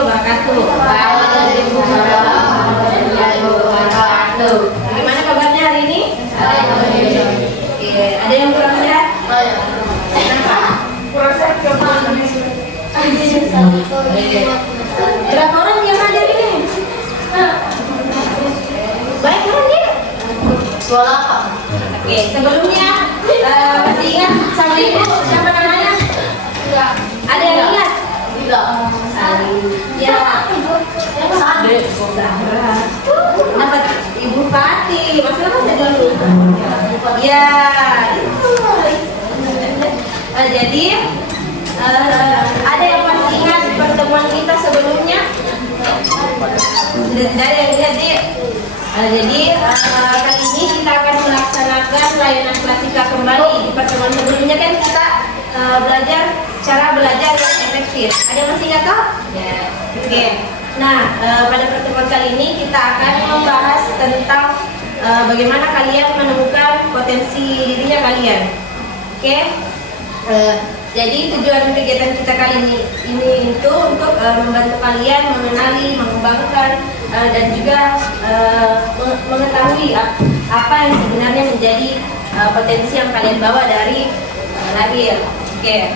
wabarakatuh. Waalaikumsalam warahmatullahi wabarakatuh. Bagaimana kabarnya hari ini? Oke, ada yang kurang sehat? Kenapa? Kurang sehat berapa orang yang hadir ini? Baik orang dia? Oke, sebelumnya masih ingat sama ibu siapa namanya? Ada yang ingat? Ya, dapat Ibu Fatih. Masalah saja dulu. Ya, itu. Jadi ada yang masih ingat pertemuan kita sebelumnya? Sudah tidak ada yang ingat, Dik? Jadi kali ini kita akan melaksanakan layanan klasika kembali. Di pertemuan sebelumnya kan kita belajar cara belajar yang efektif. Ada yang masih ingat toh? Ya. Oke. Nah, pada pertemuan kali ini kita akan membahas tentang bagaimana kalian menemukan potensi dirinya kalian. Oke. Jadi tujuan kegiatan kita kali ini itu untuk membantu kalian mengenali, mengembangkan dan juga mengetahui apa yang sebenarnya menjadi potensi yang kalian bawa dari lahir. Oke.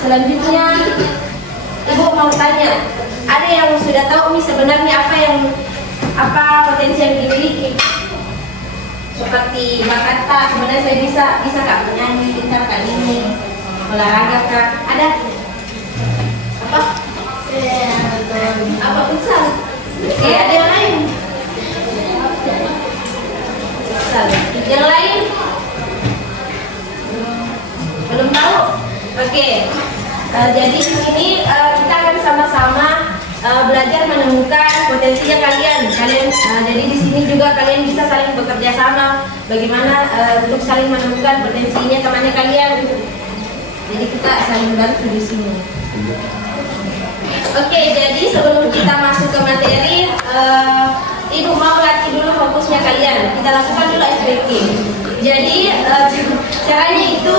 Selanjutnya, Ibu mau tanya, ada yang sudah tahu nih sebenarnya apa potensi yang dimiliki? Seperti bakat tak, sebenarnya saya bisa kak menyanyi, pintar kak ini, olahraga kak, ada? Apa futsal? Oke, ada yang lain? Futsal. Yang lain? Belum tahu? Oke. Jadi di sini kita akan sama-sama belajar menemukan potensinya kalian. Jadi di sini juga kalian bisa saling bekerja sama. Bagaimana untuk saling menemukan potensinya temannya kalian. Jadi kita saling bantu di sini. Oke, jadi sebelum kita masuk ke materi, Ibu mau latih dulu fokusnya kalian. Kita lakukan dulu SBQ. Jadi caranya itu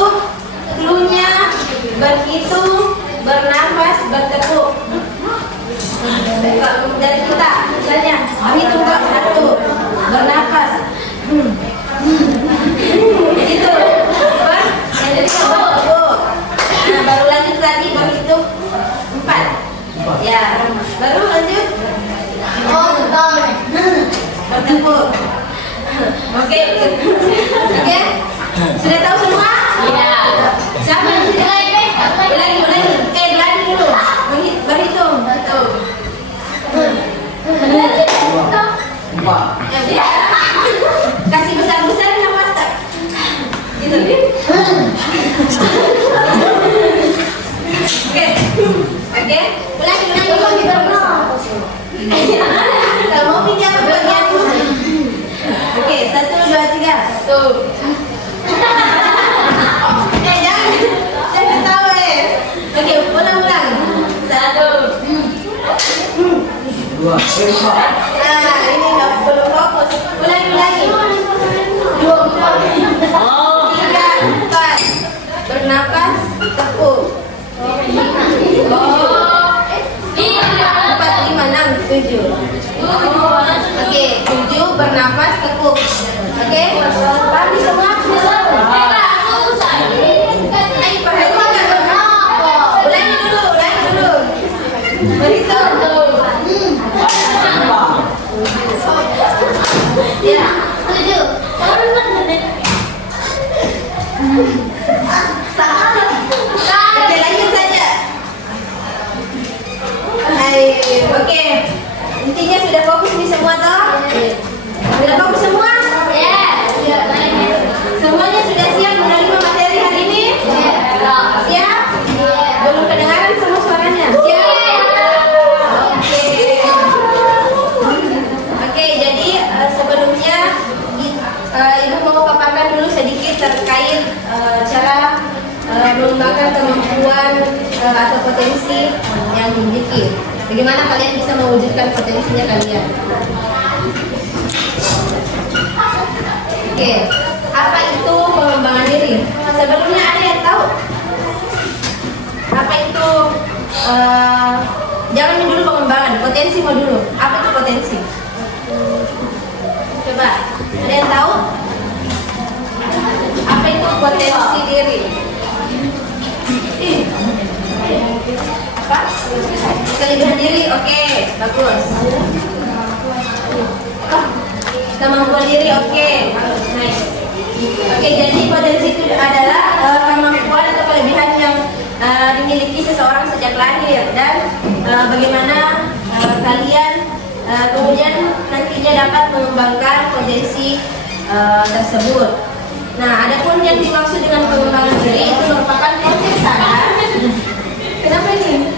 clue-nya berhitung, bernafas, bertepuk. Dari kita, misalnya berhitung kok 1, bernafas, gitu. Yang dari bertepuk. Nah, baru lanjut lagi berhitung 4. Ya, baru lanjut. Bertepuk. Oke. Sudah tahu semua? Iya. Siapa yang sudah? Ulangi dulu. Berhitung. 4. Kasih besar-besar nafas tak? Gitu. Oke. Ulangi. Kalau mau pinjam bagian. Oke, 1, 2, 3. Tuh. Jangan tahu Oke, ulang. 1, 2. Nah, ini belum fokus. Ulangi. 2, 3, 4. Bernapas, tepuk. 4, 5, 6, 7. Oke, 7 bernapas, tepuk. Oke, paham semua? Ulangi dulu. Berhitung. Ya, 7. Oke, lanjut saja. Oke. Intinya sudah fokus nih semua toh? Sudah fokus semua? Semuanya sudah siap menerima materi hari ini? Siap? Belum kedengaran semua suaranya? Oke, jadi sebelumnya Ibu mau paparkan dulu sedikit terkait cara mengembangkan kemampuan atau potensi yang dimiliki. Bagaimana kalian bisa mewujudkan potensinya kalian? Oke, apa itu pengembangan diri? Sebelumnya ada yang tahu apa itu Potensi mau dulu. Apa itu potensi? Coba, ada yang tahu? Apa itu potensi diri? Apa? Kelebihan diri, oke, bagus. Kemampuan diri, oke, nice. Oke, jadi potensi itu adalah kemampuan atau kelebihan yang dimiliki seseorang sejak lahir dan bagaimana kalian kemudian nantinya dapat mengembangkan potensi tersebut. Nah, adapun yang dimaksud dengan pengembangan diri itu merupakan proses sadar. Kenapa ini?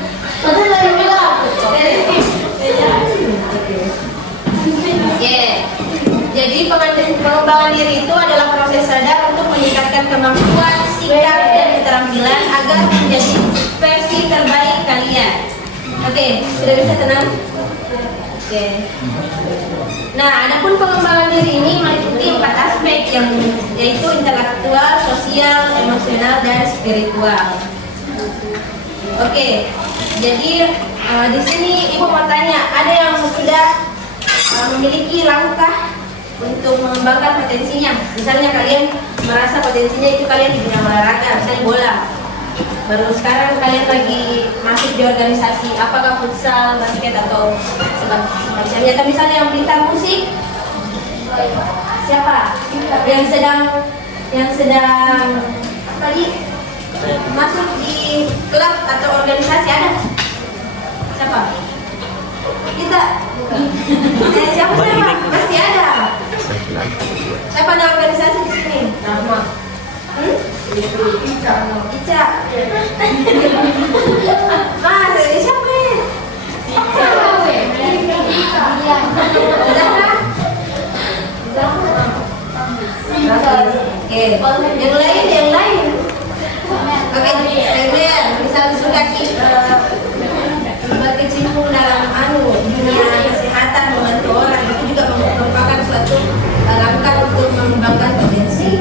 Jadi pengembangan diri itu adalah proses sadar untuk meningkatkan kemampuan, sikap, dan keterampilan agar menjadi versi terbaik kalian. Oke, sudah bisa tenang? Oke. Nah, adapun pengembangan diri ini meliputi 4 aspek yaitu intelektual, sosial, emosional, dan spiritual. Oke, jadi di sini ibu mau tanya, ada yang sudah memiliki langkah untuk mengembangkan potensinya? Misalnya kalian merasa potensinya itu kalian di bidang olahraga, misalnya bola. Baru sekarang kalian lagi masuk di organisasi, apakah futsal, basket atau semacamnya. Atau misalnya yang bintang musik, siapa? Yang sedang tadi masuk di klub atau organisasi, ada? Siapa? Kita. Siapa? Pasti ada. Siapa ada organisasi di sini? Nama. Ica. Mas, siapa ya? Oke, yang lain. Oke, misal suka berkecimpung dalam dunia kesehatan, membantu orang, itu juga merupakan suatu langkah untuk mengembangkan potensi.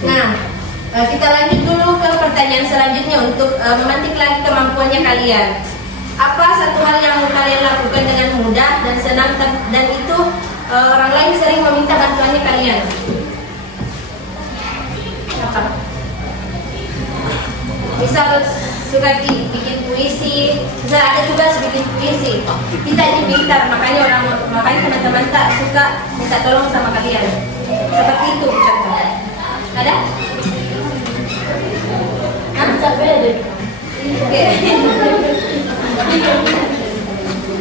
Nah, kita lanjut dulu ke pertanyaan selanjutnya untuk memantik lagi kemampuannya kalian. Apa satu hal yang kalian lakukan dengan mudah dan senang dan itu orang lain sering meminta bantuannya kalian? Apa? Misal suka bikin puisi, misal ada tugas bikin puisi, kita ini pintar, makanya teman-teman tak suka minta tolong sama kalian. Seperti itu contoh. Ada?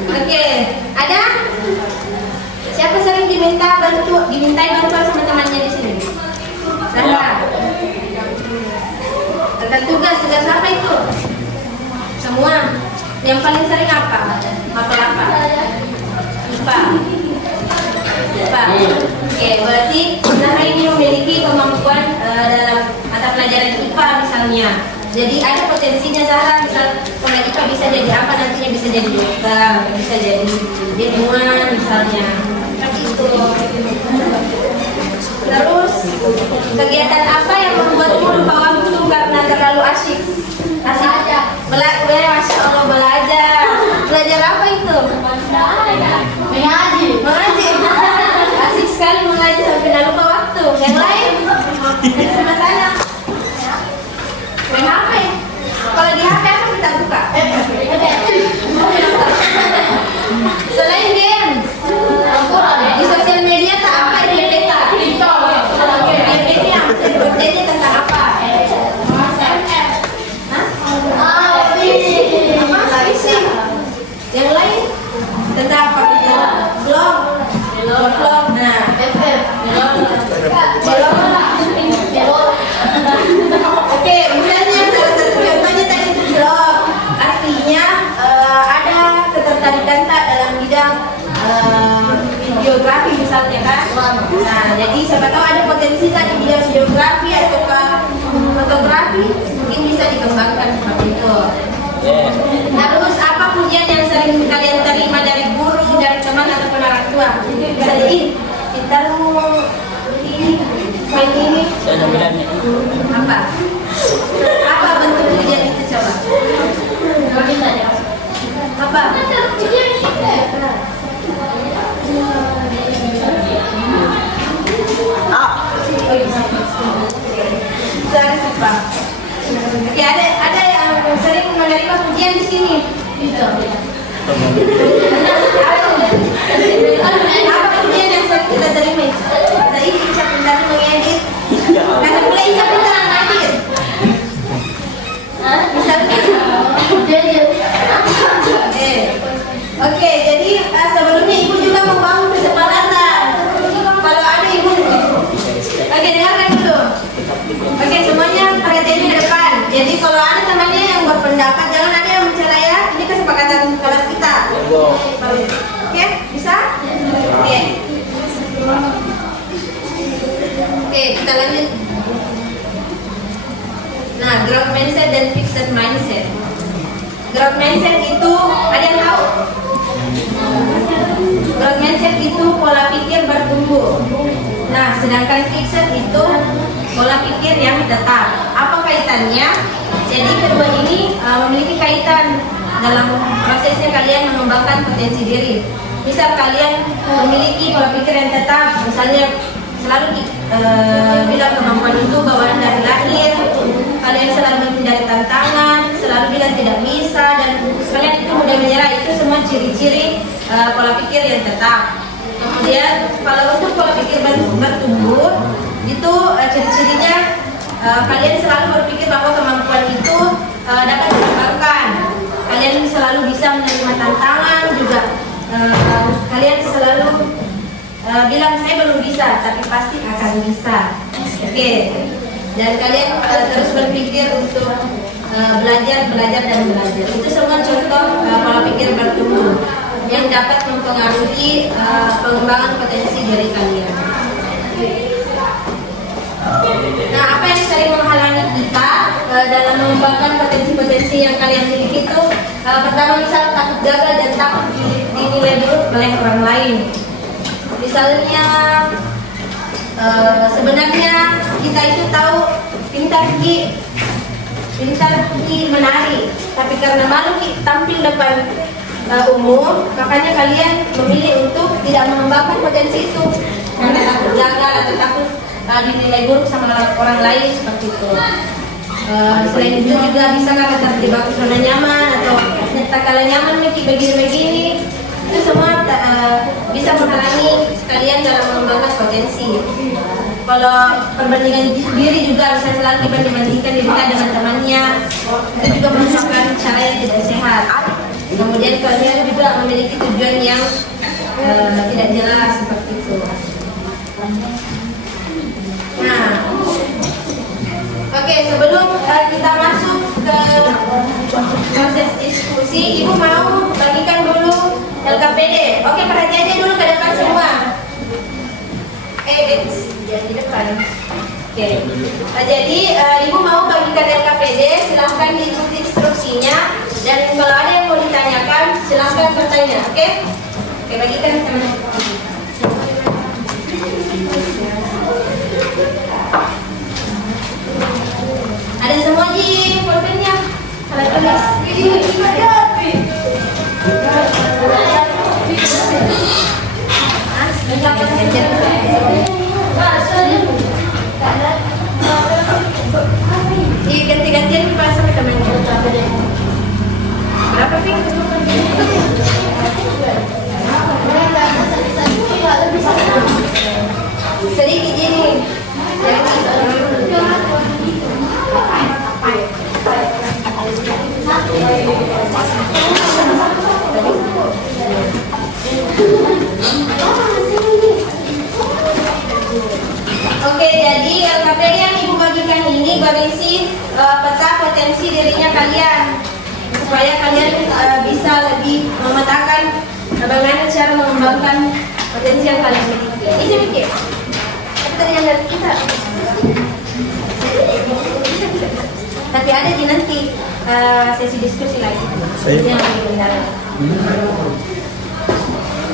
Oke, ada? Siapa sering dimintai bantuan sama temannya di sini? Sandra. Tentang tugas apa itu? Semua. Yang paling sering apa? Apa? IPA. Oke, berarti Zahra ini memiliki kemampuan dalam mata pelajaran IPA misalnya. Jadi ada potensinya Zahra, misal kalau IPA bisa jadi apa, nantinya bisa jadi dokter, bisa jadi ilmuwan misalnya. Seperti itu. Terus kegiatan apa yang membuatmu lupa waktu karena terlalu asyik? Masya Allah, belajar. Belajar apa itu? Mengaji. Asik sekali mengaji sampai tidak lupa waktu. Yang lain? Sama saya. Main HP. Kalau di HP apa kita buka? Selain game, di sosial media tak apa dia beta. Jadi tentang apa? Yang lain tentang apa? Blog. Nah, oke, misalnya salah satu contohnya tadi itu blog. Artinya ada ketertarikan tak dalam bidang videografi misalnya kan? Nah, jadi siapa tahu ada potensi tadi di bidang videografi atau fotografi, mungkin bisa dikembangkan seperti itu. Terus apa pujian yang sering kalian terima dari guru, dari teman ataupun orang tua? Bisa jadi pintarmu ini, main ini. Apa bentuk pujian itu coba? ada yang sering menerima pujian di sini. Apa pujian yang sering kita terima? Ada ini bisa pintar mengedit. Karena mulai bisa pintar mengedit. Misalnya. Oke, jadi sebelumnya ibu juga membangun kesepakatan. Kalau ada ibu, oke dengarkan dulu. Oke, semuanya perhatiannya ke depan. Jadi kalau ada temannya yang berpendapat, jangan ada yang mencela ya. Ini kesepakatan kelas kita. Oke, bisa? Oke. Oke, kita lanjut. Nah, growth mindset dan fixed mindset. Growth mindset itu ada yang tahu? Growth mindset itu pola pikir bertumbuh. Nah, sedangkan fixed itu pola pikir yang tetap. Apa kaitannya? Jadi kedua ini memiliki kaitan dalam prosesnya kalian mengembangkan potensi diri. Misal kalian memiliki pola pikir yang tetap, misalnya selalu bilang kemampuan itu bawaan dari lahir, kalian selalu menghindari tantangan, selalu bilang tidak bisa, dan kalian itu mudah menyerah. Itu semua ciri-ciri pola pikir yang tetap. Kemudian kalau untuk pola pikir bertumbuh, itu ciri-cirinya kalian selalu berpikir bahwa kemampuan itu dapat dikembangkan. Kalian selalu bisa menerima tantangan juga. Kalian selalu bilang saya belum bisa, tapi pasti akan bisa. Oke. Dan kalian terus berpikir untuk belajar dan belajar. Itu semua contoh pola pikir bertumbuh yang dapat mempengaruhi pengembangan potensi diri kalian. Nah, apa yang sering menghalangi kita dalam mengembangkan potensi-potensi yang kalian miliki itu pertama, misal takut gagal dan takut dinilai buruk oleh orang lain. Misalnya sebenarnya kita itu tahu pintar menari, tapi karena malu tampil depan umum, makanya kalian memilih untuk tidak mengembangkan potensi itu karena takut gagal atau takut dinilai buruk sama orang lain seperti itu. Selain itu juga bisa karena terjebak zona nyaman atau ternyata kalian nyaman begini-begini. Itu semua bisa menghalangi kalian dalam mengembangkan potensi. Kalau perbandingan diri juga bisa selalu dibandingkan diri kita dengan temannya, itu juga merupakan cara yang tidak sehat. Kemudian kalian juga memiliki tujuan yang tidak jelas seperti itu. Nah, oke, sebelum kita masuk ke proses diskusi, ibu mau bagikan dulu LKPD. Oke, perhatian aja dulu ke depan semua. Di depan. Oke. Jadi ibu mau bagikan LKPD, silahkan diikuti instruksinya. Dan kalau ada yang mau ditanyakan, silahkan bertanya. Oke? Oke, bagikan teman-teman. Ada semua di pulpennya. Kalau tulis. Ganti-gantian pas sampai temannya. Berapa sih? Sedikit ini. Oke, jadi LKPD yang ibu bagikan ini berisi peta potensi dirinya kalian, supaya kalian bisa lebih memetakan bagaimana cara mengembangkan potensi yang kalian miliki. Ini mikir. Tapi tadi yang dari kita. Bisa. Tapi ada di nanti sesi diskusi lagi. Yang lebih benar.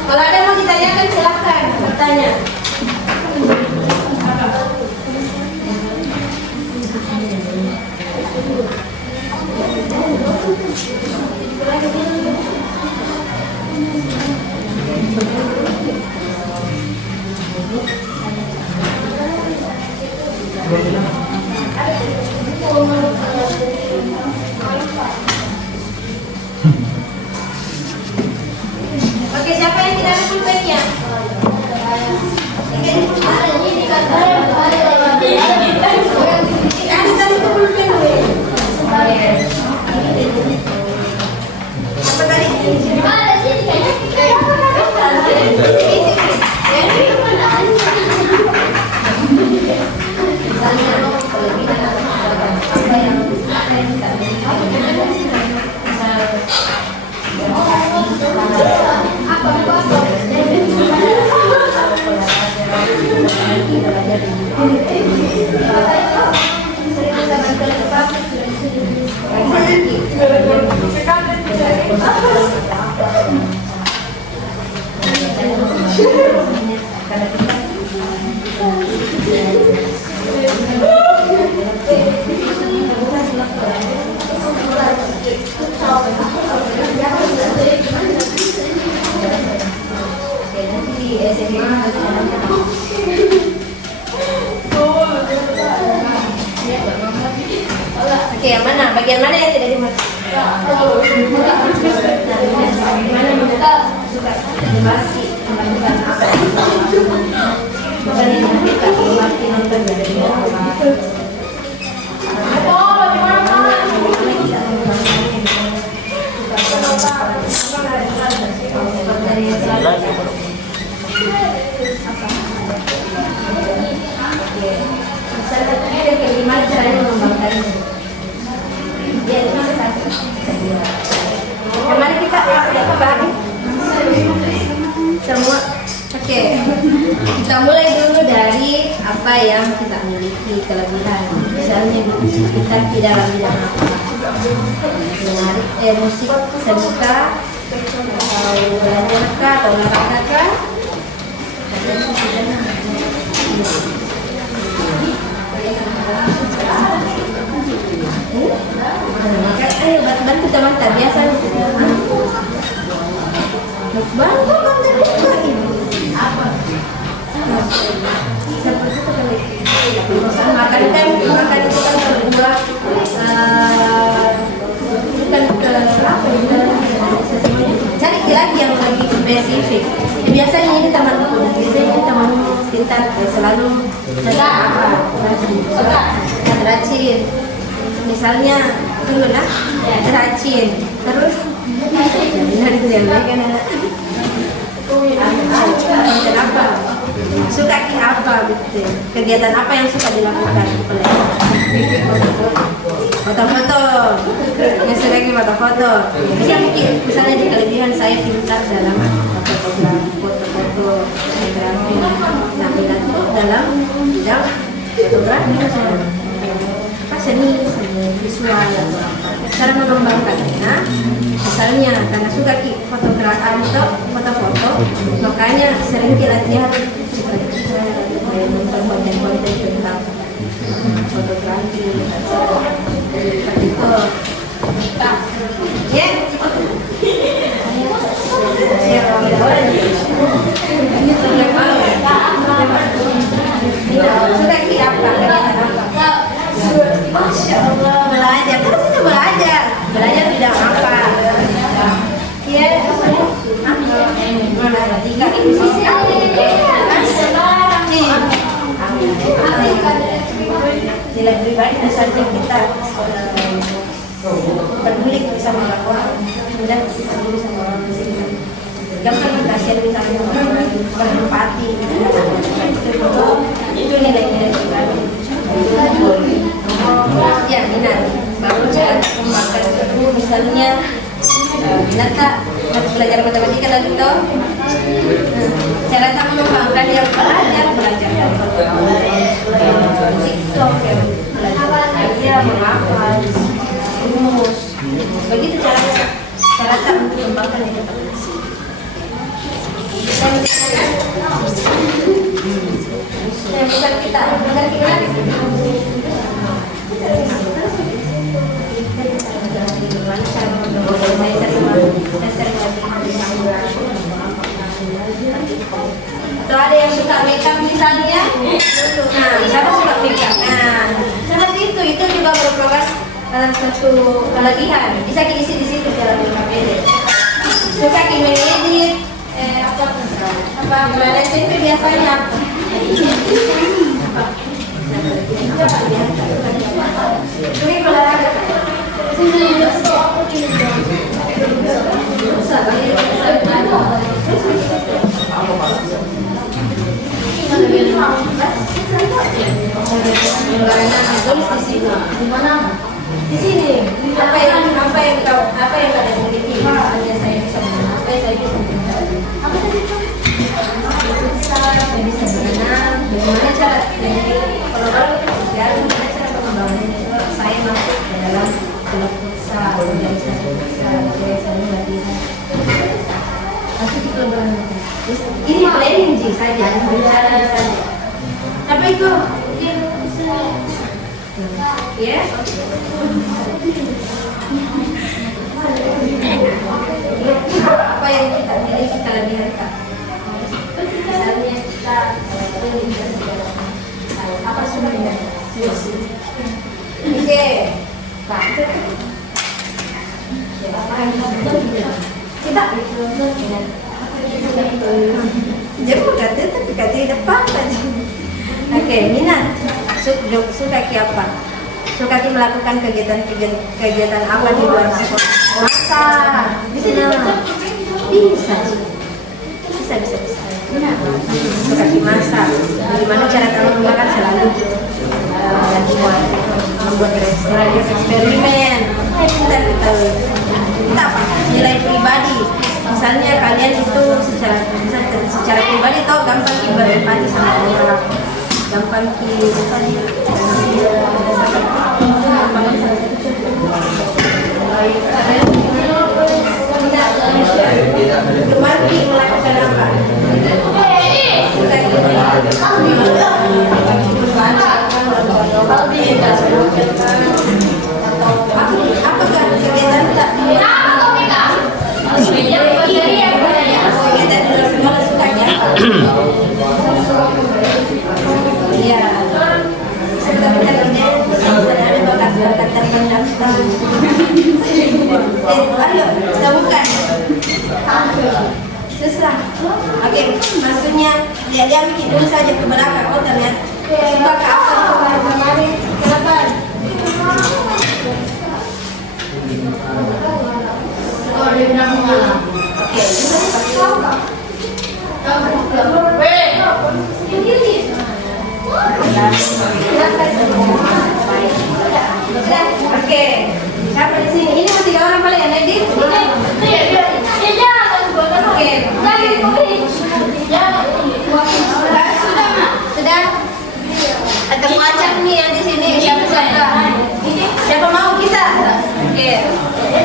Kalau ada yang mau ditanyakan silahkan bertanya. feedbacknya. Ada tadi pulpen gue. Apa tadi? Ada sih Oke, yang mana? Bagian mana yang tidak dimakan? Mana suka animasi, melakukan apa? Bukan yang kita animasi nonton dari gimana caranya mengembangkannya? Kemarin kita bahas semua. Oke, kita mulai dulu dari apa yang kita miliki kelebihan. Misalnya kita di dalam bidang apa? Menarik musik, semika, atau belajar atau olahraga. Ayo bantu teman biasa. Bantu apa? Seperti itu kali. Makan itu kan berbuah. Bukan ke apa? Cari lagi yang lebih spesifik. Biasanya ini teman pintar selalu jaga apa? Rajin. Misalnya tunggu lah, rajin. Terus dari itu yang lain kan ada apa? Suka apa gitu? Kegiatan apa yang suka dilakukan? Foto-foto, yang suka foto-foto. Misalnya di kelebihan saya pintar dalam foto-foto, fotografi. Nah, minat dalam bidang fotografi. Seni visual cara mengembangkannya, misalnya karena suka fotografi atau foto-foto, makanya sering latihan cita-cita nonton konten-konten tentang fotografi seperti itu ya. Suka apa? Masya Allah, belajar, kan sudah belajar bidang apa? Ya, jika itu sisi nilai pribadi saja kita peduli sama orang, mudah peduli sama orang lain. Gampang kasihan misalnya orang berempati, itu nilai-nilai pribadi. Ya, minat. Baru cara mengembangkan itu misalnya minat tak belajar matematika lagi toh. Cara tak mengembangkan yang belajar TikTok yang belajar aja menghafal, rumus. Begitu cara tak mengembangkan yang bukan kita atau ada yang suka makeup misalnya. Nah, siapa suka makeup? Nah, seperti itu juga merupakan satu kelebihan. Bisa diisi di situ dalam makeup ini. Suka mengedit Apa gimana sih itu biasanya? Ini olahraga. Di sini. Apa yang kalian miliki? Hanya saya bisa menang. Apa yang saya bisa menang? Apa tadi itu? Saya bisa berenang. Bagaimana cara kalau sosial? Bagaimana cara pengembangannya? Saya masuk ke dalam klub futsal, organisasi futsal, saya latihan. Masuk di klub berenang. Ini planning sih saja, bicara saja. Tapi itu ya. Apa yang kita miliki kelebihan kita? Misalnya kita apa sebenarnya? Oke. Kita jauh kata tapi kata depan saja. Oke, minat. Suka apa? Suka melakukan kegiatan apa di luar sekolah? Masak. Bisa. Suka masak. Gimana cara kamu makan selalu membuat eksperimen. Kita apa? Nilai pribadi. Misalnya kalian itu secara pribadi tahu gampang berempati sama orang. Gampang Marki melakukan apa? Apakah kegiatan kita? Kegiatan di luar sekolah sukanya apa? Iya. Sebenarnya ada bakat terpendaftar. Ayo, kita bukan. Susah. Oke, maksudnya dia bikin dulu saja ke belakang. Oh ternyata suka ke apa kemarin? Kenapa? Oh dia bilang mengalah. Oke. Oke. Siapa di sini? Ini tiga orang paling yang edit. Sudah. Ada macam nih yang di sini. Siapa mau kita? Oke.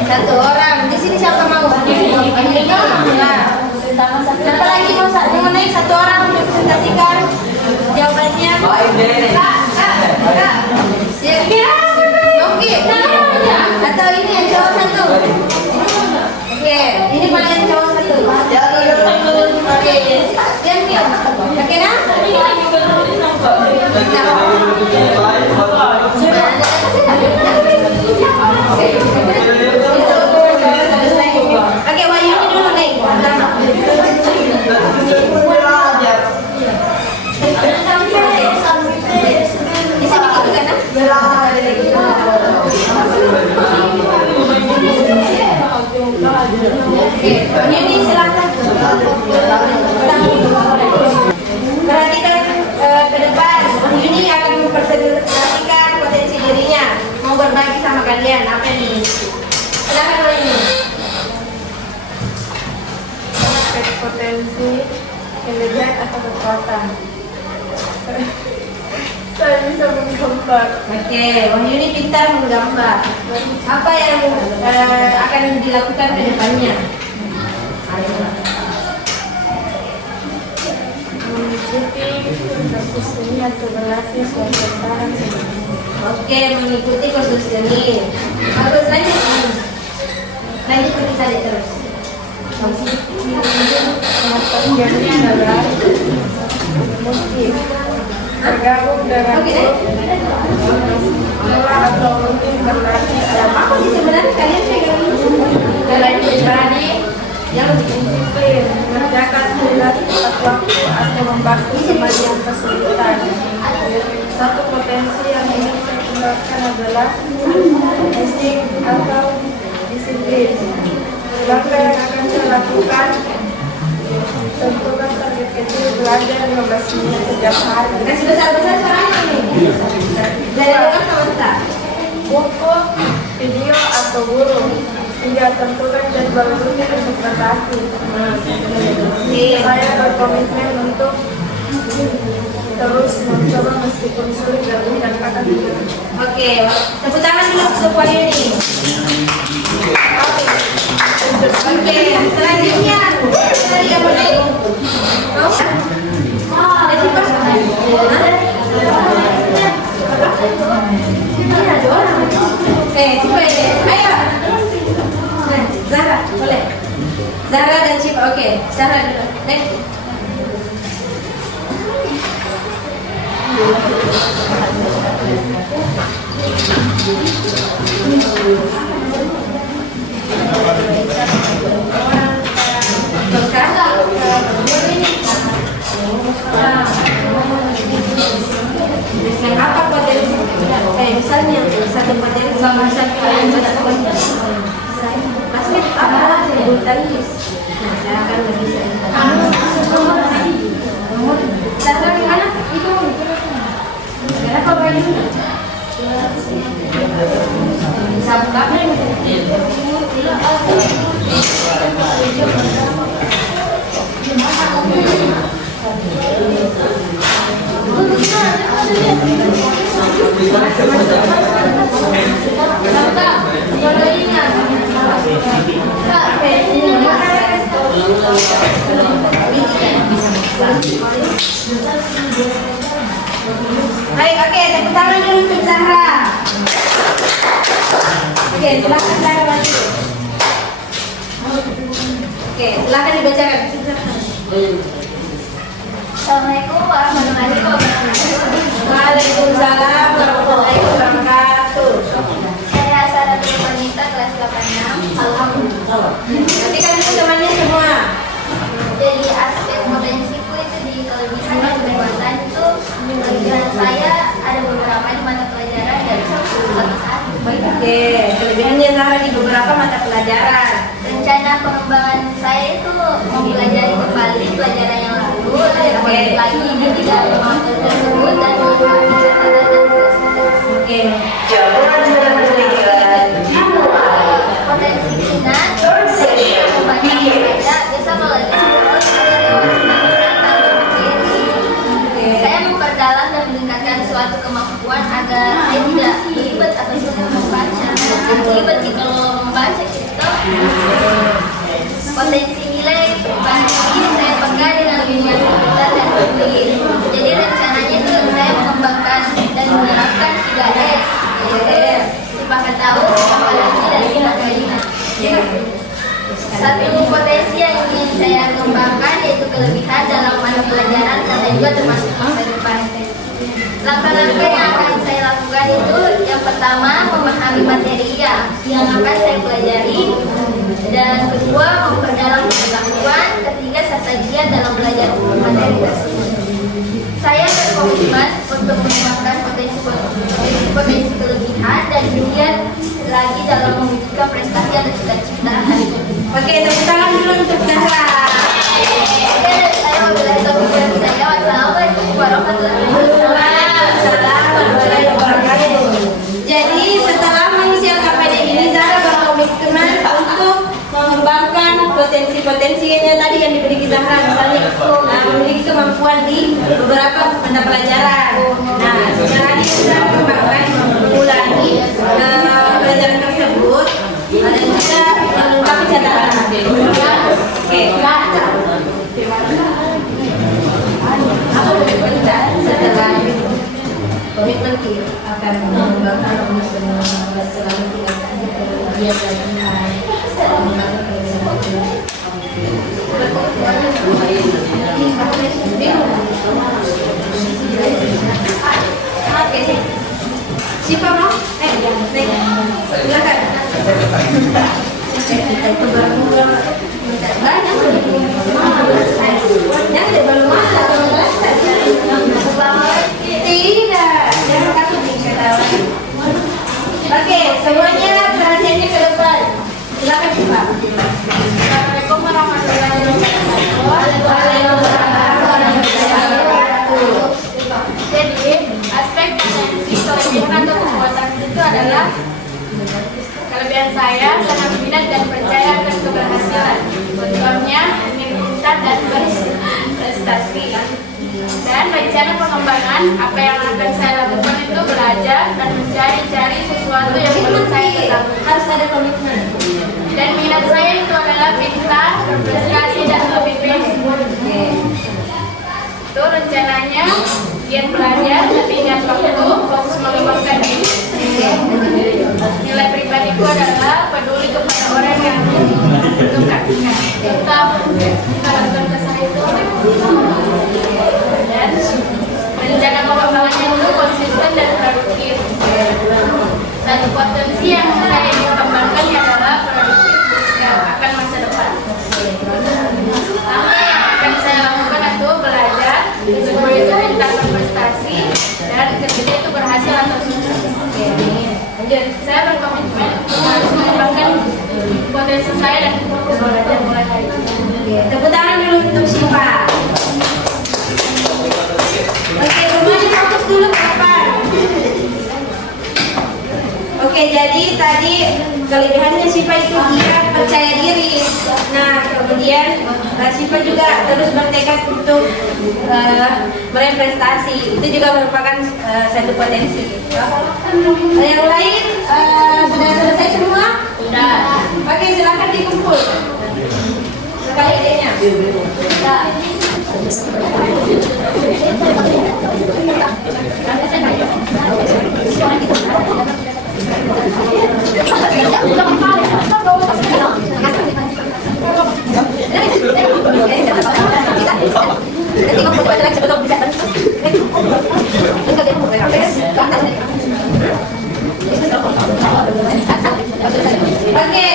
Satu orang. Di sini siapa mau? Siapa lagi mau mengenai satu orang presentasikan jawabannya? Oke. Atau ini yang jawab satu. Oke, ini paling yang jawab satu. Oke, sekian. Oke nah? Oke, Wahyu ini dulu nih. Bisa begitu kan? Ini silakan. Perhatikan ke depan. Ini akan mempresentasikan potensi dirinya. Mau berbagi sama kalian apa yang dimiliki. Silakan ini. Potensi, kelebihan atau kekuatan. Saya bisa menggambar. Oke, Wahyu ini pintar menggambar. Apa yang akan dilakukan ke depannya? Mengikuti kursus seni atau berlatih sementara. Oke, mengikuti kursus seni. Bagus, lanjut pergi saja terus. Tujuannya adalah musik. Bergabung dengan atau mungkin berlatih. Apa sih sebenarnya kalian pegang ini? Berani yang disiplin, mengerjakan waktu atau membantu teman yang kesulitan. Satu potensi yang ingin saya kembangkan adalah fisik atau disiplin. Langkah yang akan saya lakukan, tentukan target kecil, belajar 15 menit setiap hari. Kasih besar-besar suaranya nih. Belajar apa sama Buku, video, atau guru. Tidak tentukan jadwal rutin untuk berlatih. Saya berkomitmen untuk terus mencoba meskipun sulit dan tidak akan berhenti. Oke, tepuk tangan dulu untuk Wahyuni. Oke, selanjutnya tadi yang mana? Ada siapa? Coba ya, ayo. Nah, Zahra, boleh. Zahra dan Cipa, oke. Zahra dulu. Yang apa potensi? Misalnya satu potensi sama satu yang tidak masih apa? Bulu tangkis. Nah, saya akan lebih cara di mana? Itu. Kenapa baju? Sabuknya Baik, oke, tepuk tangan dulu untuk Zahra. Oke, silakan Zahra maju. Oke, silakan dibacakan. Assalamualaikum warahmatullahi wabarakatuh. Waalaikumsalam warahmatullahi wabarakatuh. Saya Saratul Wanita kelas 86. Alhamdulillah. Nanti kalian temannya semua. Jadi aspek potensiku itu di kelebihan dan kekuatan itu kelebihan saya ada beberapa di mata pelajaran dan satu. Oke, kelebihannya Zahra di beberapa mata pelajaran. Rencana pengembangan saya itu mempelajari kembali pelajaran yang lalu, lebih lagi di bidang materi tersebut dan mengambil catatan dan tulis. Oke. Potensi minat saya membaca biasa kalau lagi saya memperdalam dan meningkatkan suatu kemampuan agar saya tidak belibet atau sulit membaca. Belibet kalau membaca gitu. Potensi nilai bahasa ini saya pegang dengan lingkungan sekitar dan publik. Jadi rencananya itu saya mengembangkan dan menerapkan 3S, yaitu sifat tahu, sifat lagi, dan sifat keinginan. Satu potensi yang ingin saya kembangkan yaitu kelebihan dalam mata pelajaran dan juga termasuk masa depan. Langkah-langkah yang akan saya lakukan itu yang pertama memahami materi yang akan saya pelajari, dan kedua memperdalam pengetahuan, ketiga serta giat dalam belajar materi tersebut. Saya berkomitmen untuk mengembangkan potensi kelebihan dan giat lagi dalam mewujudkan prestasi dan cita-cita hari ini. Oke, tepuk tangan dulu untuk Zahra. Saya wabillahi taufiq wal hidayah. Wassalamualaikum warahmatullahi wabarakatuh. Jadi setelah mengisi LKPD ini Zahra berkomitmen untuk mengembangkan potensi-potensinya tadi yang dimiliki Zahra, misalnya memiliki kemampuan di beberapa mata pelajaran. Nah, sekarang ini Zahra mengembangkan mengulangi pelajaran tersebut dan juga melengkapi catatan. Oke. Setelah komitmen kita akan mengembangkan selalu dia siapa mau? Silakan. kita itu baru banyak yang baru masak tidak jangan takut ketawa. Oke, semuanya perhatiannya ke depan. Silakan Pak. Assalamualaikum warahmatullahi wabarakatuh. Jadi, aspek potensi kelebihan atau kekuatan itu adalah kelebihan saya sangat minat dan percaya akan keberhasilan. Contohnya, ingin pintar dan berprestasi. Dan rencana pengembangan apa yang akan saya lakukan itu belajar dan mencari-cari sesuatu yang belum saya ketahui. Harus ada komitmen. Dan minat saya itu adalah pintar, berprestasi dan lebih baik. Itu rencananya giat belajar, lebih ingat waktu, fokus mengembangkan diri. Nilai pribadiku adalah peduli kepada orang yang membutuhkan. Contoh, karakter kesah itu. Dan rencana pengembangannya itu konsisten dan produktif. Satu potensi yang saya ingin kembangkan adalah produktif yang akan masa depan. Pertama yang akan saya lakukan itu belajar, kedua itu pintar berprestasi, dan ketiga itu berhasil atau sukses. Lanjut, saya berkomitmen untuk harus mengembangkan potensi saya dan fokus belajar mulai hari ini. Tepuk tangan dulu untuk Syifa. Oke, semuanya fokus dulu ke depan. Oke, jadi tadi kelebihannya Syifa itu dia percaya diri. Nah, kemudian Syifa juga terus bertekad untuk meraih prestasi. Itu juga merupakan satu potensi. Yang lain sudah selesai semua? Sudah. Oke, silakan dikumpul. Sekali idenya. Oke,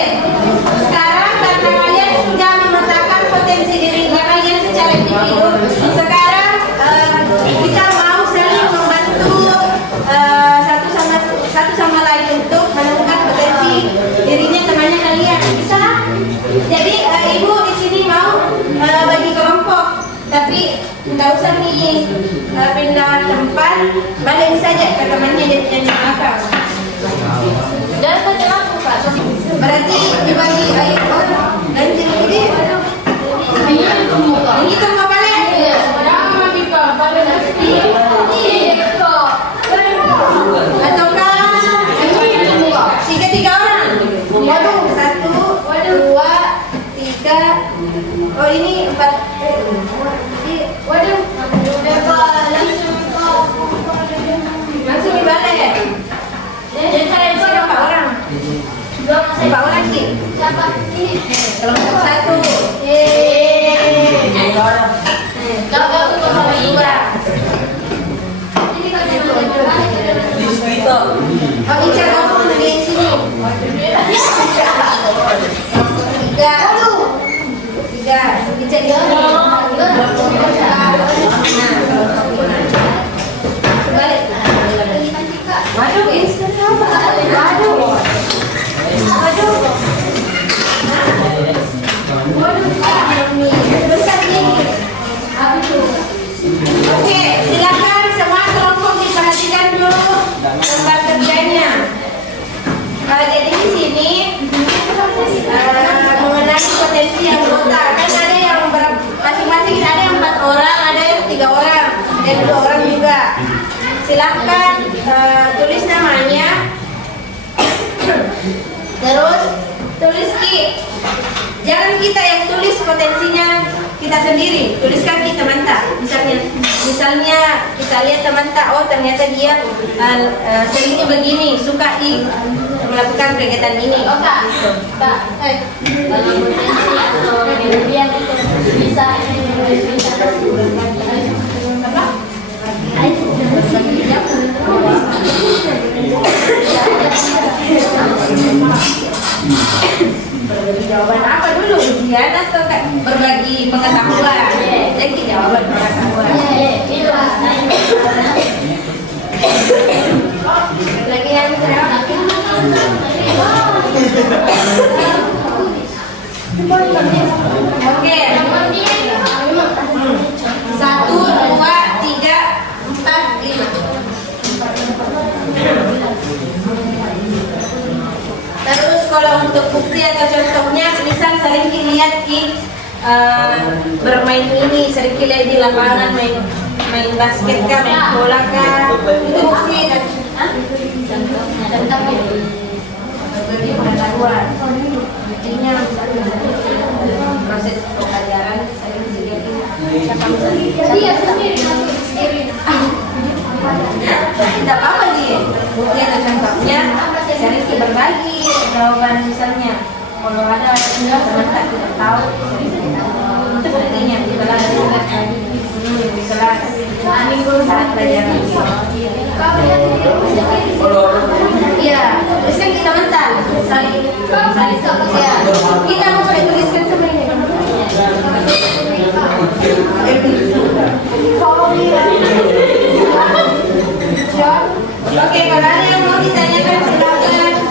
sekarang karena kalian sudah memetakan potensi dirinya kalian secara individu, sekarang kita mau saling membantu satu sama lain untuk menemukan potensi dirinya temannya kalian. Bisa? Jadi ibu di sini mau bagi kelompok, tapi nggak usah nih pindah tempat, balik saja ke temannya yang di belakang. Dan saya laku Pak. Berarti dibagi ayo dan jadi ini tunggu balik. Ataukah tiga orang? Waduh, 1, 2, 3. Oh ini 4. Waduh, langsung dibalik. Jadi saya berapa orang? 4 orang sih. Siapa? Kelompok 1. Kalau aku sama Ida. Oh, Ica kamu di sini. 3. Ica di sini. Balik. Waduh, ini sekarang apa? Oke, silakan semua kelompok diperhatikan dulu lembar kerjanya. Jadi di sini mengenai potensi anggota kan ada yang masing-masing ada yang 4 orang, ada yang 3 orang, dan 2 orang juga. Silakan tulis namanya, terus tulis ki. Jangan kita yang tulis potensinya kita sendiri, tuliskan kita mantap. Misalnya kita lihat teman tak, oh ternyata dia seringnya begini, suka melakukan kegiatan ini. Oh Kak, kalau potensi atau kelebihan itu bisa berbagi jawaban apa dulu? Ujian atau berbagi pengetahuan? Jadi jawaban pengetahuan. Lagi yang Oke. 1, 2, 3, 4, 5. Terus kalau untuk bukti atau contohnya, misal sering lihat di bermain ini, sering lihat di lapangan main basket kah, main bola kah, itu bukti kan? contohnya Berbagi pengetahuan. Buktinya proses pelajaran sering dilihat dia sendiri tidak apa-apa nih. Bukti atau contohnya sering berbagi jawaban misalnya. Kalau ada teman tak tidak tahu, artinya di kelas di kelas saat pelajaran. Iya, terus kan kita mental saling ya. Kita mau tuliskan semuanya. Oke, kalau ada yang mau ditanyakan silakan.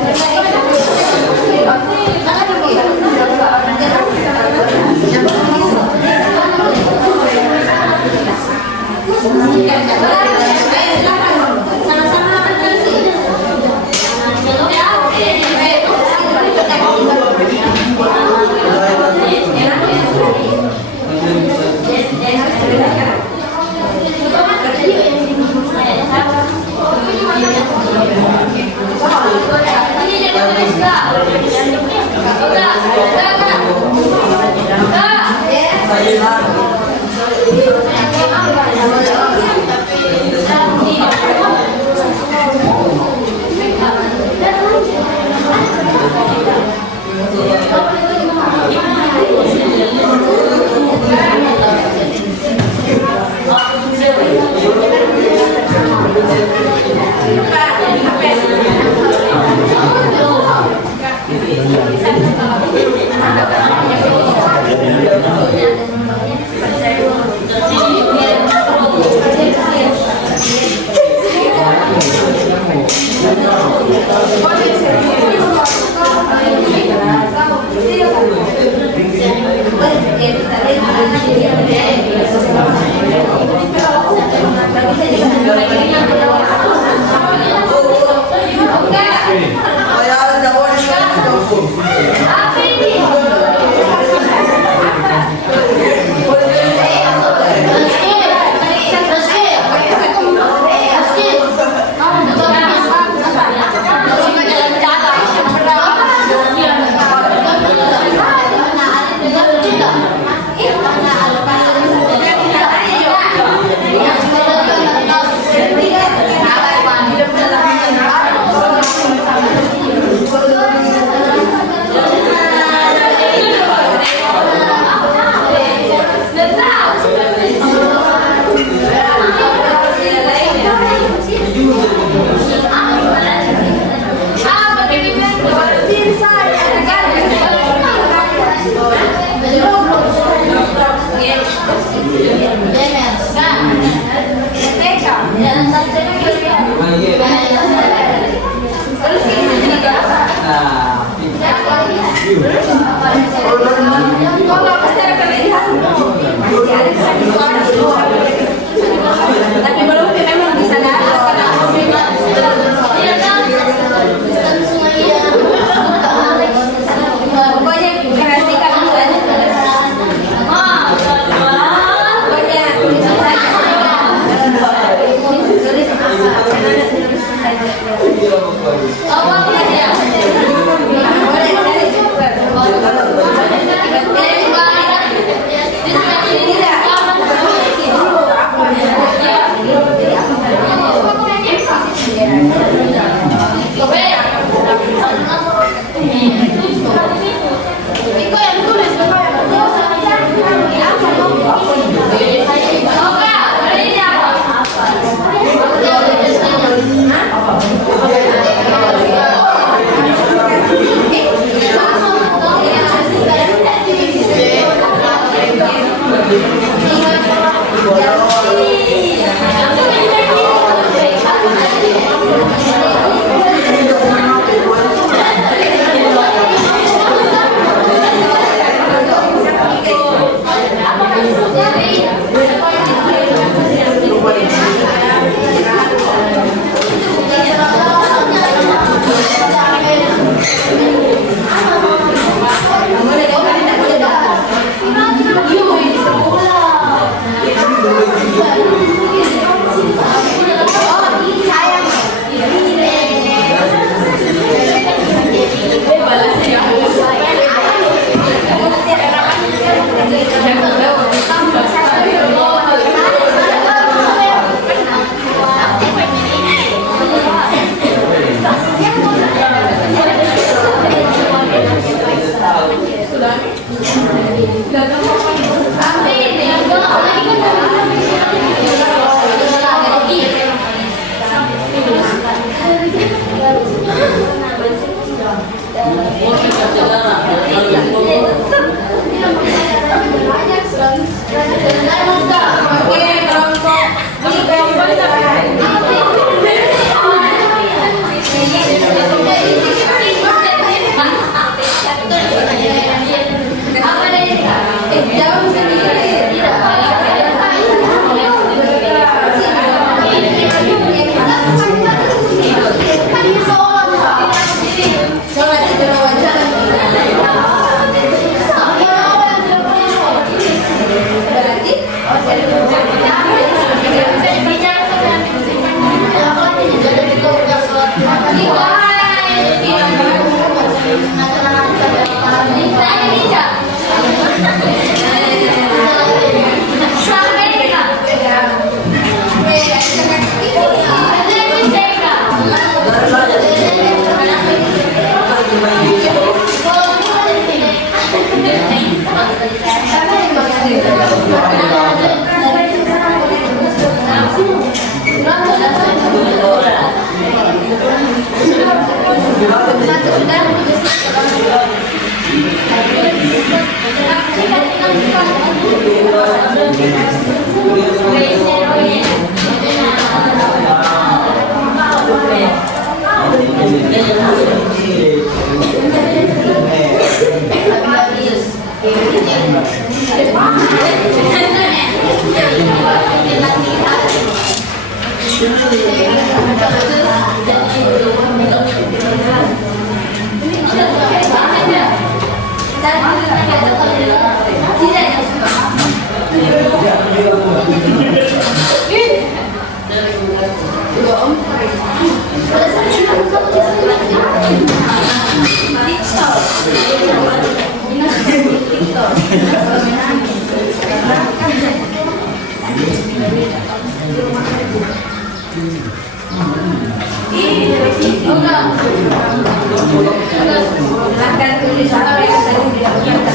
Tapi belum memang bisa pokoknya perhatikan dulu aja. Tidak. Akan tulis apa yang tadi bilang sama.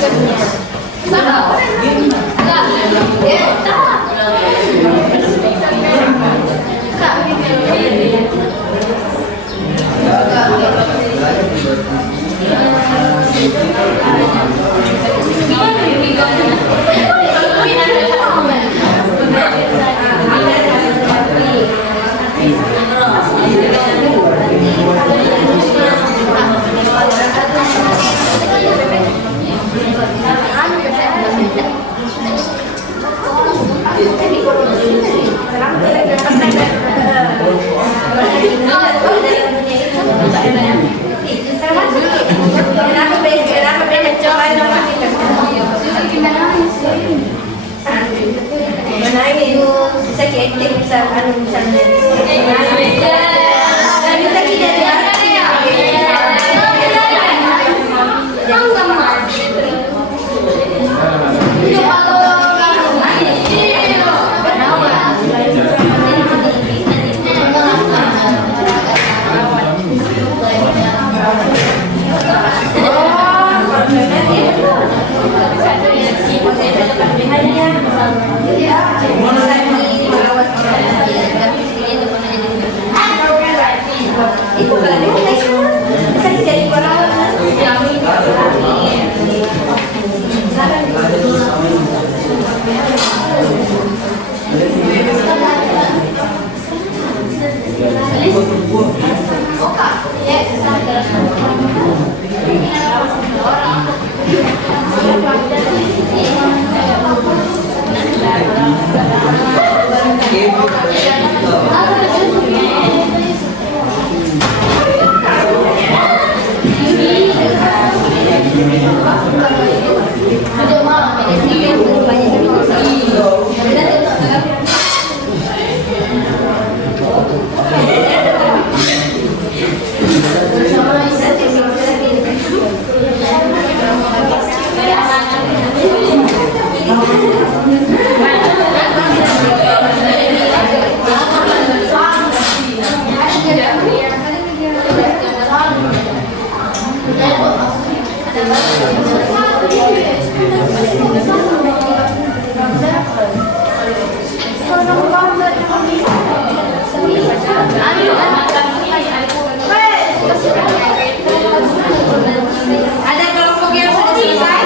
Ada kelompok yang sudah selesai?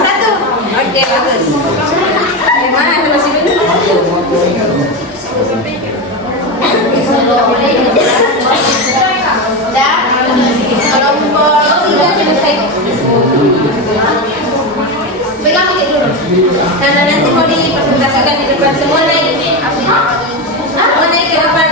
Satu. Oke, bagus. Gimana? Masih Dah. Kelompok tiga selesai. Pegang mic dulu. Karena nanti mau dipresentasikan di depan semua naik. Semua naik ke depan.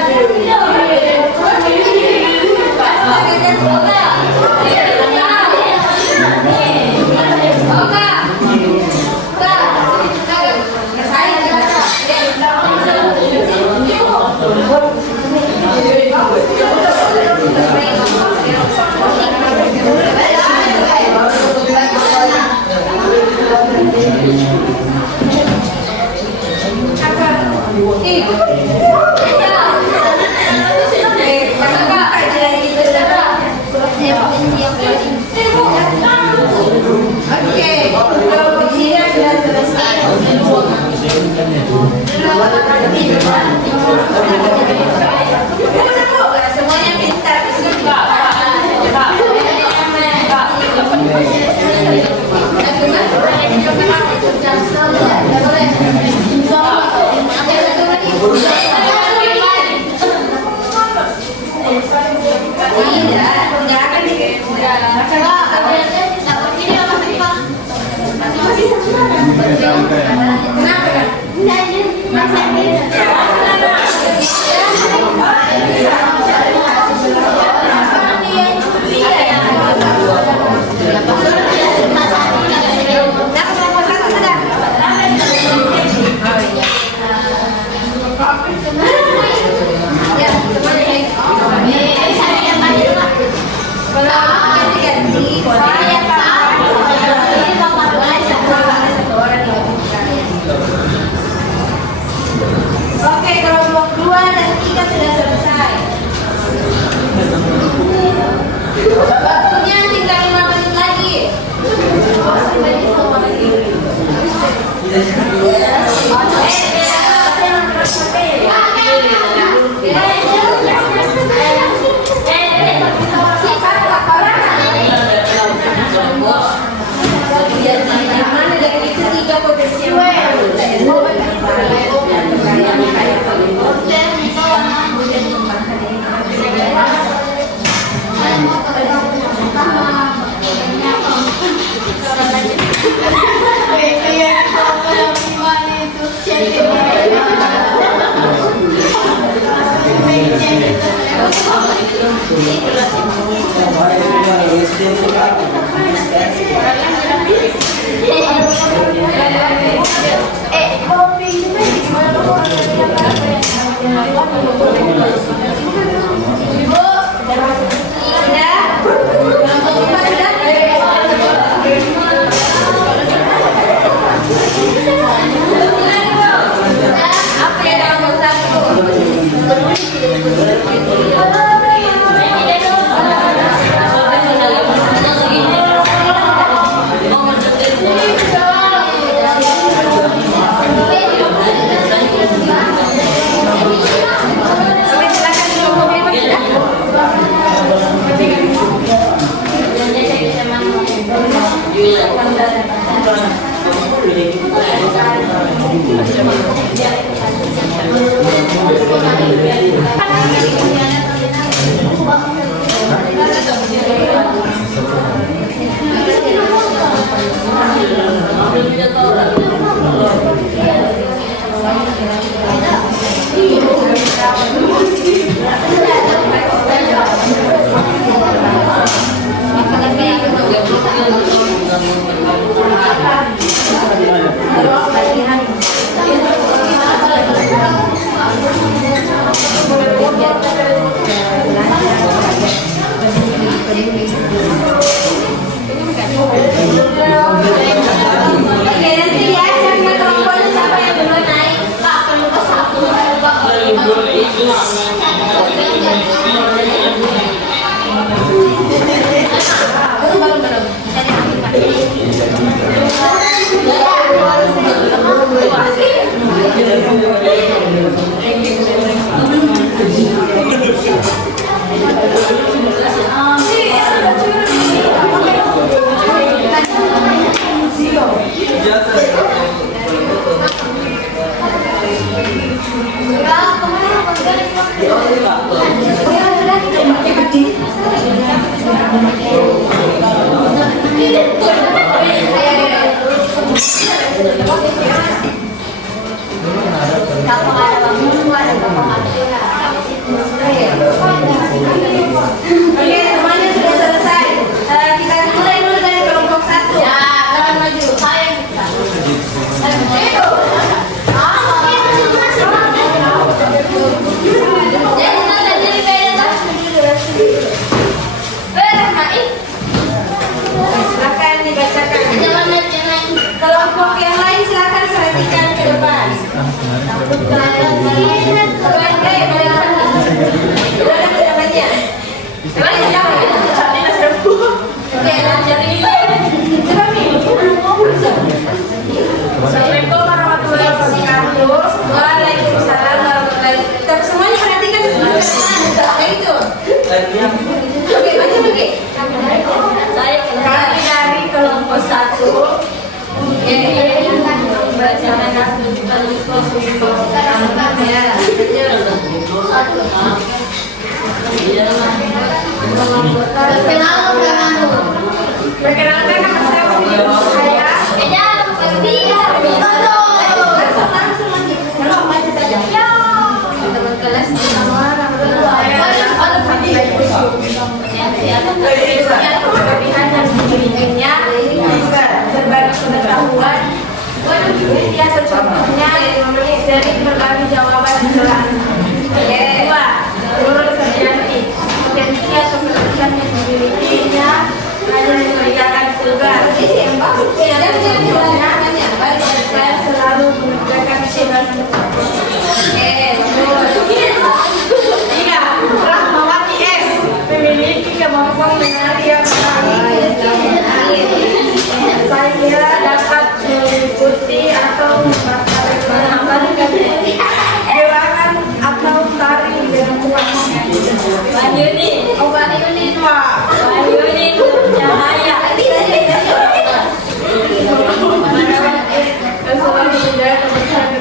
Semuanya pintar. Kenapa? Oke, semuanya sudah selesai. Kita mulai dulu dari kelompok 1. Ya, jangan maju. Silakan dibacakan. Kelompok yang lain silakan perhatikan ke depan. Assalamualaikum warahmatullahi wabarakatuh. Waalaikumsalam warahmatullahi wabarakatuh. Semuanya perhatikan itu. Oke, baca lagi. Kami dari kelompok 1. Perkenalkan nama saya teman kelas kelebihan dan kelebihannya berbagi pengetahuan dia contohnya sering berbagi jawaban kelas. Kedua, menurut Sarjani potensi atau kelebihan yang dimilikinya hanya mengerjakan tugas. Saya selalu mengerjakan tugas. Tiga, Rahmawati S memiliki kemampuan menari yang baik. Saya dapat mengikuti atau mengembangkan gerakan atau tari dengan kuat. Wahyuni, Wahyuni Cahaya. Selalu menjaga kebersihan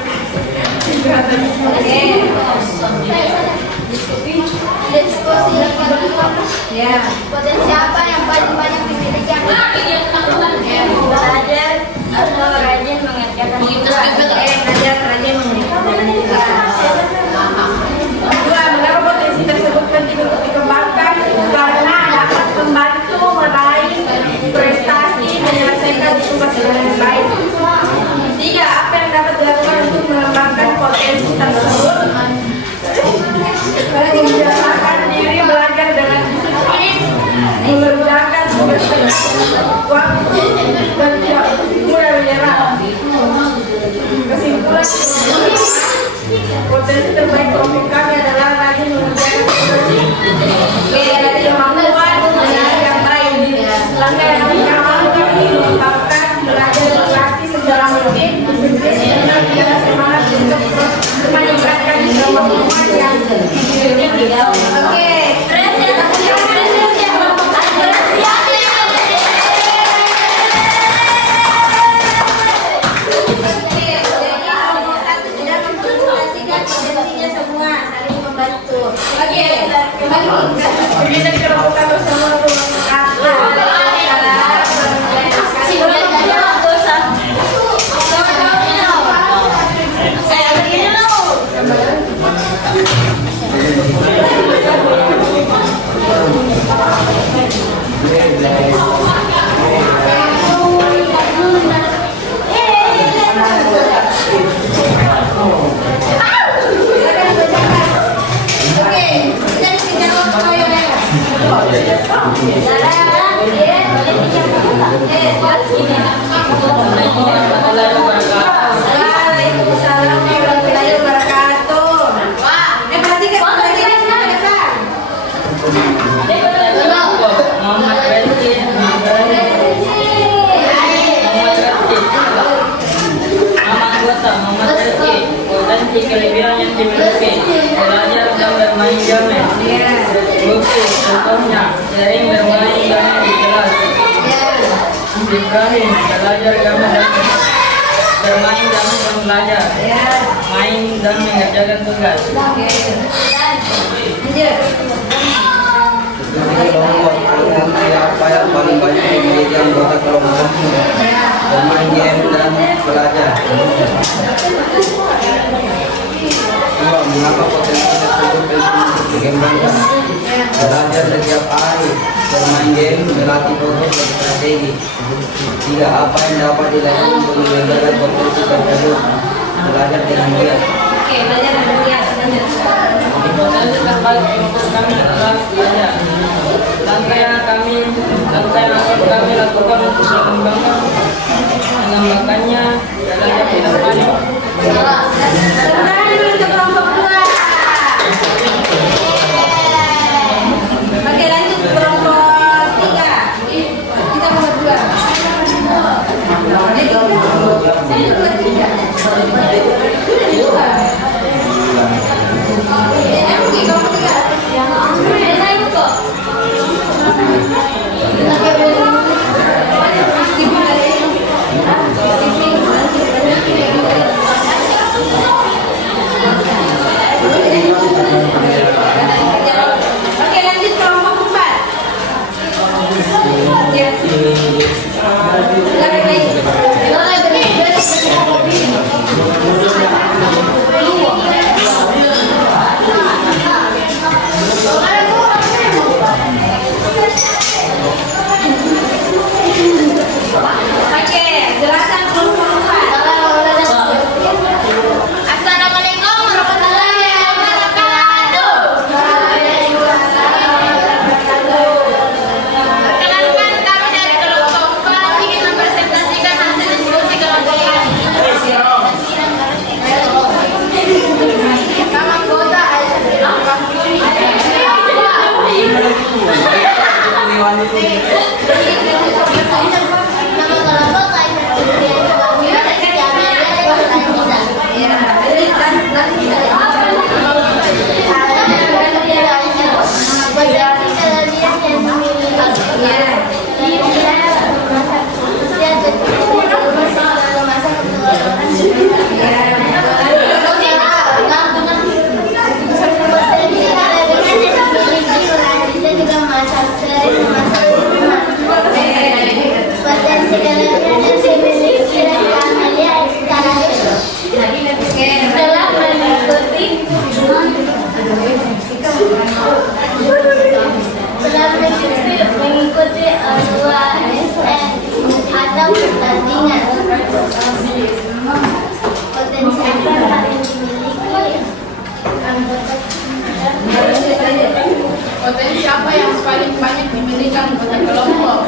waktu dan tidak mudah menyerah. Kesimpulan, potensi terbaik kelompok kami adalah rajin mengerjakan tugas, kemampuan mengenal yang baik. Langkah yang kami mengungkapkan belajar berlatih segala mungkin, disiplin, dan tidak semangat untuk meningkatkan kemampuan yang dimiliki. Oke. Kita dikelompokkan bersama Waalaikumsalam warahmatullahi wabarakatuh. Potensi kelebihan yang dimiliki, belajar dan bermain games. Bukti contohnya sering bermain games di kelas. Ibrahim belajar games dan bermain games dan belajar, main dan mengerjakan tugas. Kelompok apa yang paling banyak memiliki anggota kelompoknya, bermain game dan belajar. Dua, mengapa potensi tersebut penting untuk dikembangkan? Belajar setiap hari, bermain game, berlatih fokus dan strategi. Tiga, apa yang dapat dilakukan untuk mengembangkan potensi tersebut? Belajar dengan giat. Oke, belajar dengan giat. Potensi terbaik untuk kami adalah belajar. Langkah yang akan kami lakukan untuk mengembangkannya belajar tidak panik. Sebentar dulu untuk kelompok 2. Oke, lanjut ke kelompok 3. Kita kelompok 2. Saya kelompok 3. Oke, lanjut kelompok 4. Ya. Lebih baik. Oke, jelasan kelompok 4. Assalamualaikum warahmatullahi wabarakatuh. Perkenalkan, kami dari kelompok 4 ingin mempresentasikan hasil diskusi kelompok kami. Nama anggota mengikuti OSN atau pertandingan. Potensi apa yang dimiliki anggota? Potensi apa yang paling banyak dimiliki anggota kelompok?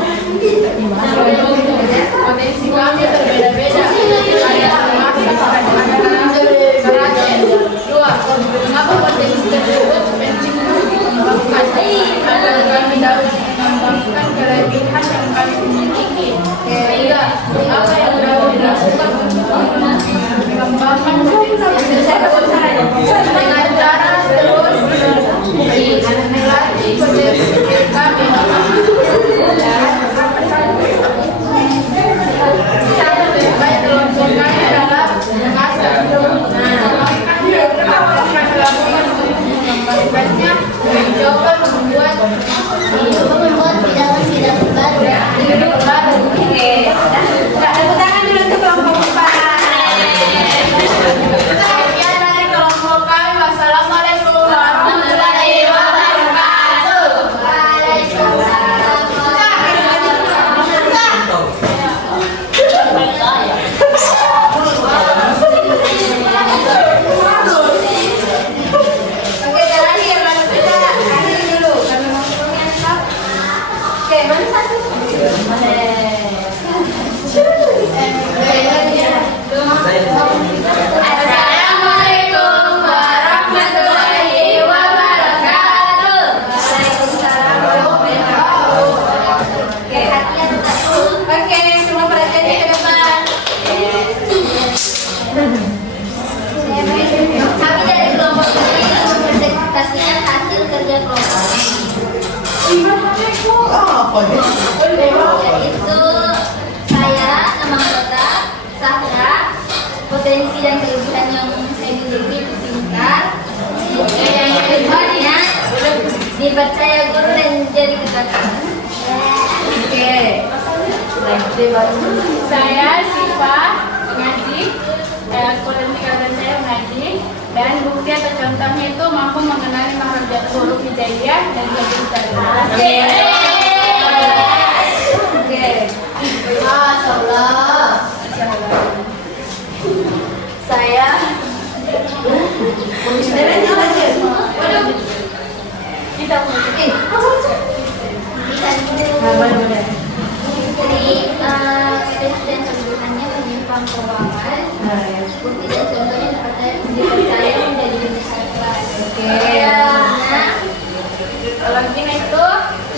Yaitu saya, nama anggota, Sahra, potensi dan kelebihan yang saya miliki itu pintar. Yang keduanya dipercaya guru dan jadi ketakutan. Oke. Saya Siva, mengaji, potensi kalian saya mengaji, dan bukti atau contohnya itu mampu mengenali makhraj huruf hijaiyah dan jadi Oke. Oke. Masya Allah. Saya kita mulai. bisa jadi potensi dan kelebihannya menyimpang keuangan. Bukti dan contohnya dipercaya menjadi besar kelas. Nah, Kalau begini itu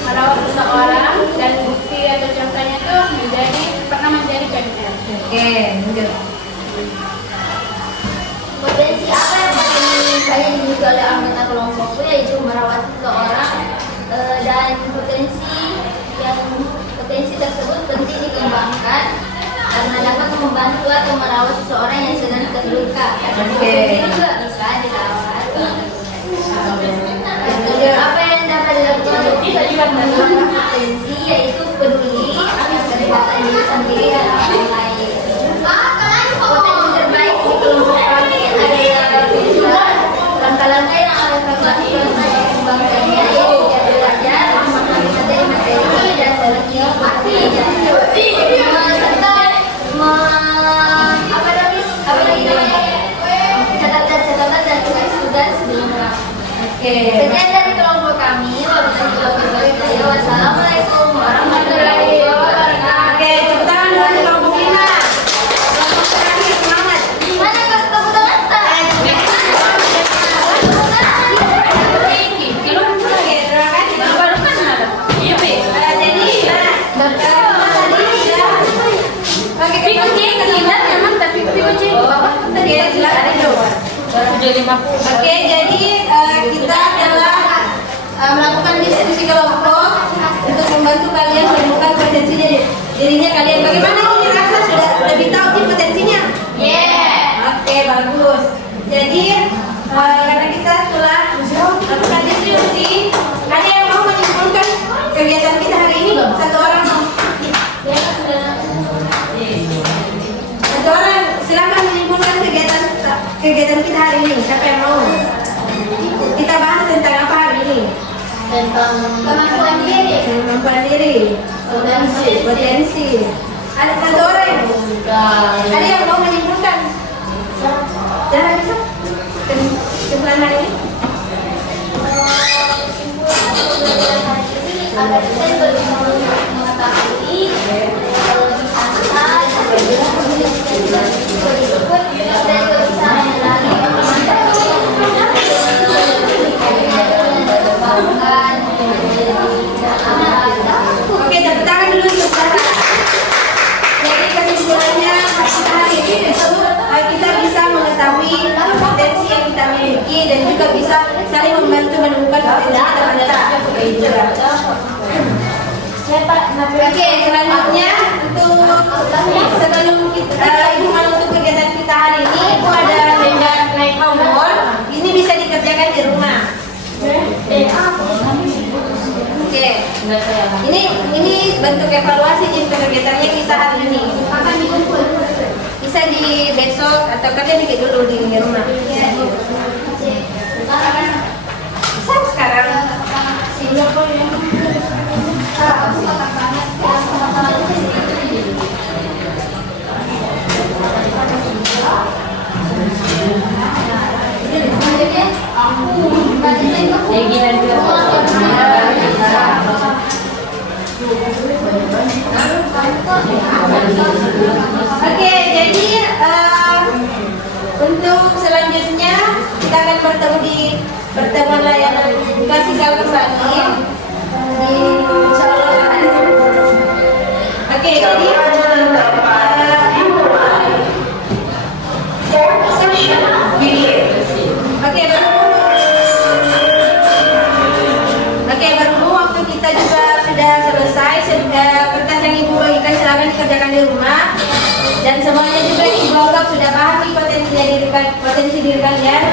merawat seseorang dan bukti atau contohnya itu pernah menjadi PNS. Oke, lanjut. potensi apa yang paling saya dimiliki oleh anggota kelompokku yaitu merawat seseorang dan potensi tersebut penting dikembangkan karena dapat membantu atau merawat seseorang yang sedang terluka. Oke. Ini juga bisa dirawat. Apa yang dapat dilakukan untuk mengembangkan potensi yaitu peduli akan kesehatan diri sendiri dan orang lain. Potensi terbaik di kelompok kami adalah langkah-langkah yang akan kami lakukan untuk mengembangkannya yaitu belajar, memahami materi dan berlatih catatan dan tugas-tugas sebelumnya. Sekian dari kelompok kami. Wassalamualaikum warahmatullahi wabarakatuh. Oke, tepuk tangan dulu untuk kelompok 5. Kelompok terakhir, semangat. Mana kas tepuk tangan tak? Oke, terima kasih. Baru kan ada. Iya, Pi. Jadi, daftar tadi sudah pakai kunci ketimbang memang tapi kunci Bapak tadi silakan dulu. Oke, jadi kita telah melakukan diskusi kelompok untuk membantu kalian menemukan potensi dirinya kalian. Bagaimana ini rasa sudah lebih tahu sih potensinya? Oke, bagus. Jadi karena kita telah melakukan diskusi, ada yang mau menyimpulkan kegiatan kita hari ini? Satu orang. Satu orang, silakan menyimpulkan kegiatan kita hari ini. Siapa yang mau? Kita bahas tentang apa hari ini? Tentang kemampuan diri. Kemampuan diri. Potensi. Ada satu orang. Ada yang mau menyimpulkan? Jangan bisa. Kesimpulan hari ini? Agar kita lebih mengetahui Oke, tepuk tangan dulu untuk Sarah. Jadi kesimpulannya hari ini itu kita bisa mengetahui potensi yang kita miliki dan juga bisa saling membantu menemukan potensi kita. Oke, selanjutnya untuk sebelum kita untuk kegiatan kita hari ini itu ada naik homework. Ini bisa dikerjakan di rumah. Oke, ini bentuk evaluasi untuk kegiatannya kita hari ini. Bisa di besok atau kalian bikin dulu di rumah. Bisa sekarang. Oke, jadi untuk selanjutnya rumah dan semuanya juga Ibu anggap sudah pahami potensi diri kalian.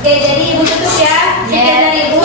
Oke, jadi Ibu tutup ya. Sekian dari Ibu.